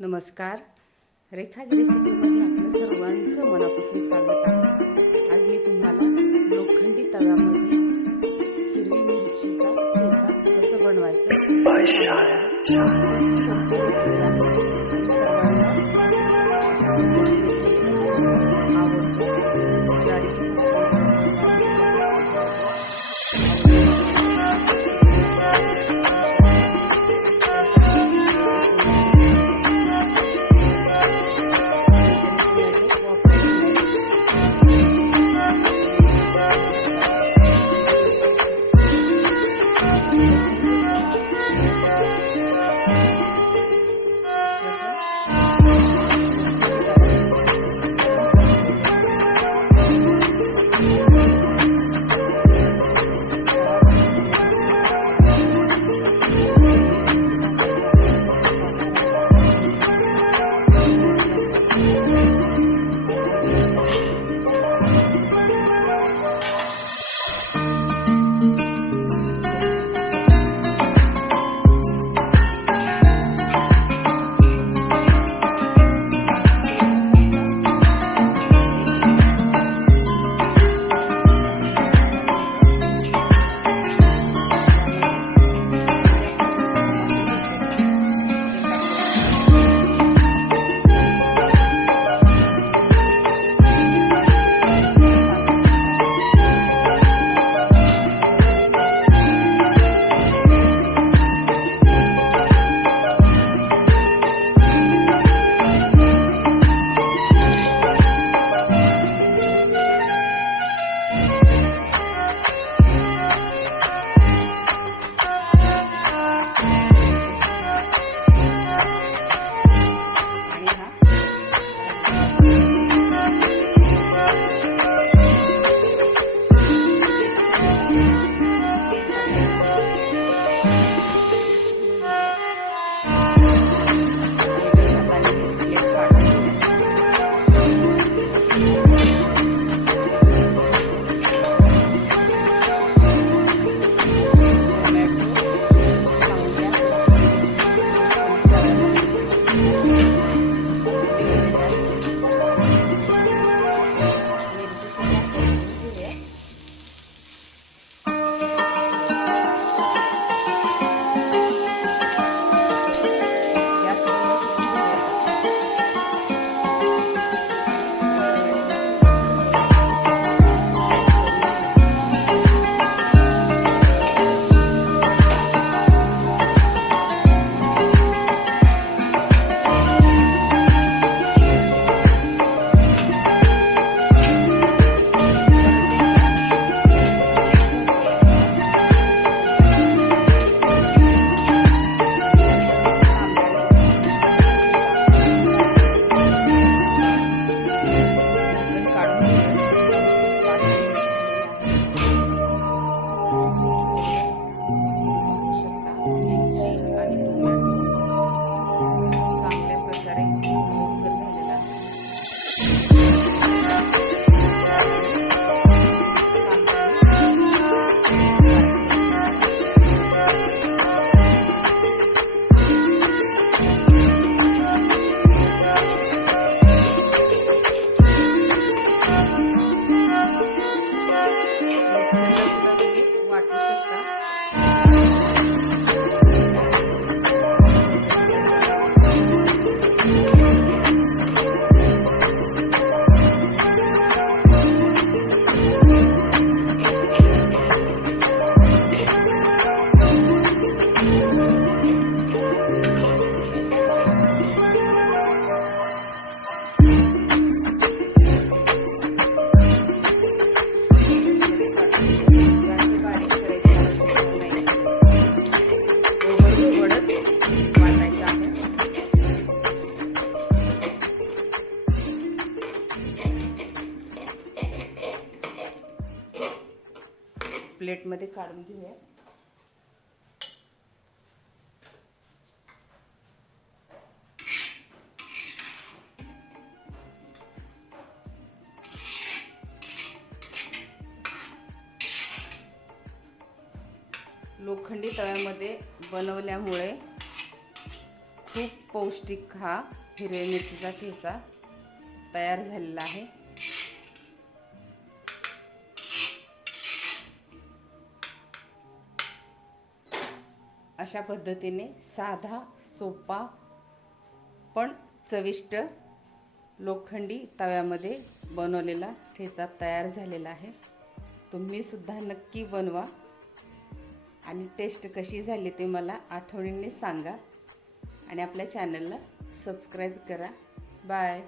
नमस्कार, रेखाज रेसिपीमध्ये आपलं सर्वांचं मनापासून स्वागत आहे। आज मी तुम्हाला लोखंडी तव्यामध्ये हिरवी मिरचीचा ठेचा कसं बनवायचं सांगणार आहे। सोपी रेसिपी आहे आणि सर्वांना अशा पद्धतीने केलेलं आवडतं। ज्वारीची प्लेटमध्ये काढून घेऊया। लोखंडी तव्यामध्ये बनवल्यामुळे खूप पौष्टिक हा हिरव्या मिरचीचा ठेचा तयार झालेला आहे। अशा पद्धतीने साधा, सोपा पण चविष्ट लोखंडी तव्यामध्ये बनवलेला ठेचा तयार झालेला आहे। तुम्ही सुद्धा नक्की बनवा आणि टेस्ट कशी झाली ते मला आठवणीने सांगा आणि आपल्या चॅनलला सबस्क्राईब करा। बाय।